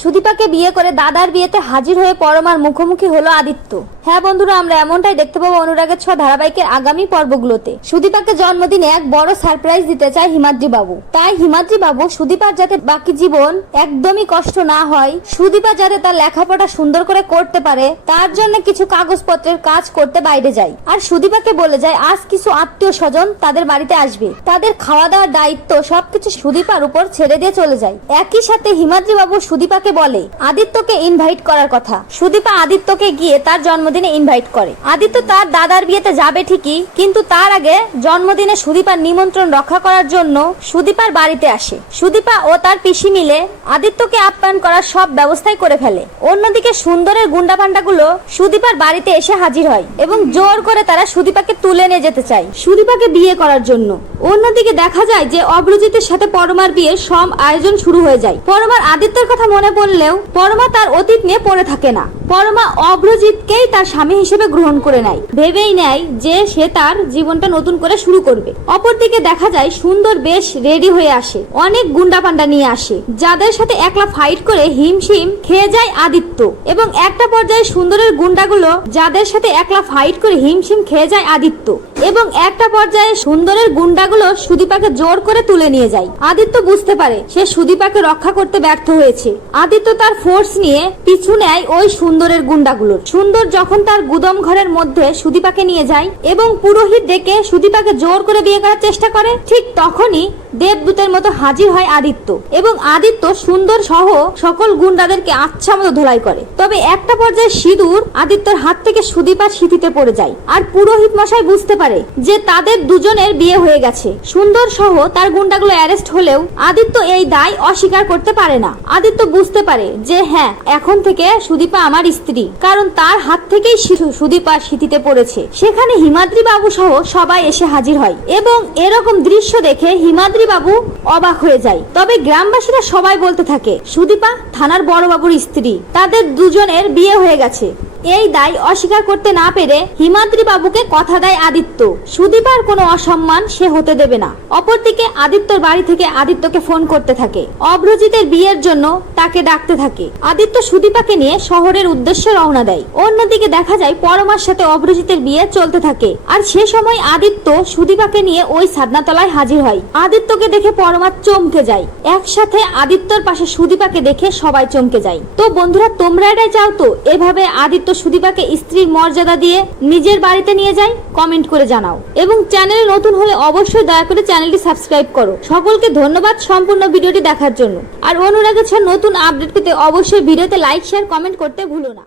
সুদীপাকে বিয়ে করে দাদার বিয়েতে হাজির হয়ে পরমার মুখোমুখি হলো আদিত্য। হ্যাঁ বন্ধুরা, আমরা এমনটাই দেখতে পাবো অনুরাগের ছ ধারাবাহিকের আগামী পর্বগুলোতে। সুদীপাকে জন্মদিনে এক বড় সারপ্রাইজ দিতে চায় হিমাদ্রি বাবু তাই হিমাদ্রি বাবু সুদীপার যাতে বাকি জীবন একদমই কষ্ট না হয়, সুদীপা যাতে তার লেখাপড়া সুন্দর করে করতে পারে, তার জন্য কিছু কাগজপত্রের কাজ করতে বাইরে যায়। আর সুদীপাকে বলে যায়, আজ কিছু আত্মীয় স্বজন তাদের বাড়িতে আসবে। তাদের খাওয়া দাওয়ার দায়িত্ব সবকিছু সুদীপার উপর ছেড়ে দিয়ে চলে যায়। একই সাথে হিমাদ্রি বাবু সুদীপাকে বলে, আদিত্যকে ইনভাইট করার কথা। সুদীপা আদিত্যকে গিয়ে তার জন্মদিনে ইনভাইট করে। আদিত্য তার দাদার বিয়েতে যাবে ঠিকই, কিন্তু তার আগে জন্মদিনে সুদীপার নিমন্ত্রণ রক্ষা করার জন্য সুদীপার বাড়িতে আসে। সুদীপা ও তার পিসি মিলে আদিত্যকে আপ্যায়ন করার সব ব্যবস্থাই করে ফেলে। অন্যদিকে সুন্দরের গুন্ডা পান্ডাগুলো সুদীপার বাড়িতে এসে হাজির হয় এবং জোর করে তারা সুদীপাকে তুলে নিয়ে যেতে চায় সুদীপাকে বিয়ে করার জন্য। অন্যদিকে দেখা যায় যে অগ্রজিতের সাথে পরমার বিয়ের সব আয়োজন শুরু হয়ে যায়। পরমার আদিত্যের কথা মনে পড়লেও পরমা তার অতীত নিয়ে পড়ে থাকে না। পরমা অগ্রজিৎকেই তার স্বামী হিসেবে গ্রহণ করে নেয়। ভেবেই নেয় যে সে তার জীবনটা নতুন করে শুরু করবে। অপরদিকে দেখা যায় সুন্দর বেশ রেডি হয়ে আসে। অনেক গুন্ডা পান্ডা নিয়ে আসে, যাদের সাথে একলা ফাইট করে হিমশিম খেয়ে যায় আদিত্য। এবং একটা পর্যায়ে সুন্দরের গুন্ডাগুলো যাদের সাথে একলা ফাইট করে হিমশিম খেয়ে যায় আদিত্য। এবং একটা পর্যায়ে সুন্দরের গুন্ডাগুলো সুদীপাকে জোর করে তুলে নিয়ে যায়। আদিত্য বুঝতে পারে সে সুদীপাকে রক্ষা করতে ব্যর্থ হয়েছে। আদিত্য তার ফোর্স নিয়ে পিছু নেয় ওই সুন্দরের গুন্ডাগুলোর। সুন্দর যখন তার গুদম ঘরের মধ্যে সুদীপাকে নিয়ে যায় এবং পুরোহিত ডেকে সুদীপাকে জোর করে বিয়ে করার চেষ্টা করে, ঠিক তখনই দেবদূতের মতো হাজির হয় আদিত্য এবং আদিত্য সুন্দর সহ সকল গুন্ডাদেরকে আচ্ছা মতো ধোলাই করে। তবে একটা পর্যায়ে সিঁদুর আদিত্যর হাত থেকে সুদীপার সিঁথিতে পড়ে যায়। আর পুরোহিত মশাই বুঝতে পারে যে তাদের দুজনের বিয়ে হয়ে গেছে। সুন্দর সহ তার গুন্ডাগুলো অ্যারেস্ট হলেও আদিত্য এই দায় অস্বীকার করতে পারে না। আদিত্য বুঝতে পারে যে হ্যাঁ এখন থেকে সুদীপা আমার স্ত্রী। কারণ তার হাত থেকেই সুদীপা সিঁথিতে পড়েছে। সেখানে হিমাদ্রি বাবু সহ সবাই এসে হাজির হয় এবং এরকম দৃশ্য দেখে হিমাদ্রি বাবু অবাক হয়ে যায়। তবে গ্রামবাসীরা সবাই বলতে থাকে, সুদীপা থানার বড় বাবুর স্ত্রী, তাদের দুজনের বিয়ে হয়ে গেছে। এই দায় অস্বীকার করতে না পেরে হিমাদ্রি বাবুকে কথা দেয় আদিত্য। সুদীপার কোনো অসম্মান সে হতে দেবে না। অপরদিকে আদিত্যর বাড়ি থেকে আদিত্যকে ফোন করতে থাকে। অভ্রজিতের বিয়ের জন্য তাকে ডাকতে থাকে। আদিত্য সুদীপাকে নিয়ে শহরের উদ্দেশ্যে রওনা দেয়। অন্যদিকে দেখা যায় পরমার সাথে অভ্রজিতের বিয়ে চলতে থাকে। আর সে সময় আদিত্য সুদীপাকে নিয়ে ওই সাদনাতলায় হাজির হয়। আদিত্যকে দেখে পরমা চমকে যায়। একসাথে আদিত্যর পাশে সুদীপাকে দেখে সবাই চমকে যায়। তো বন্ধুরা, তোমরা এটাই চাও তো? এভাবে আদিত্য সুদীপাকে স্ত্রীর মর্যাদা দিয়ে নিজের বাড়িতে নিয়ে যায় কমেন্ট করে জানাও। এবং চ্যানেলে নতুন হলে অবশ্যই দয়া করে চ্যানেলটি সাবস্ক্রাইব করো। সকলকে ধন্যবাদ সম্পূর্ণ ভিডিওটি দেখার জন্য। আর অনুরাগের নতুন আপডেট পেতে অবশ্যই ভিডিওতে লাইক শেয়ার কমেন্ট করতে ভুলো না।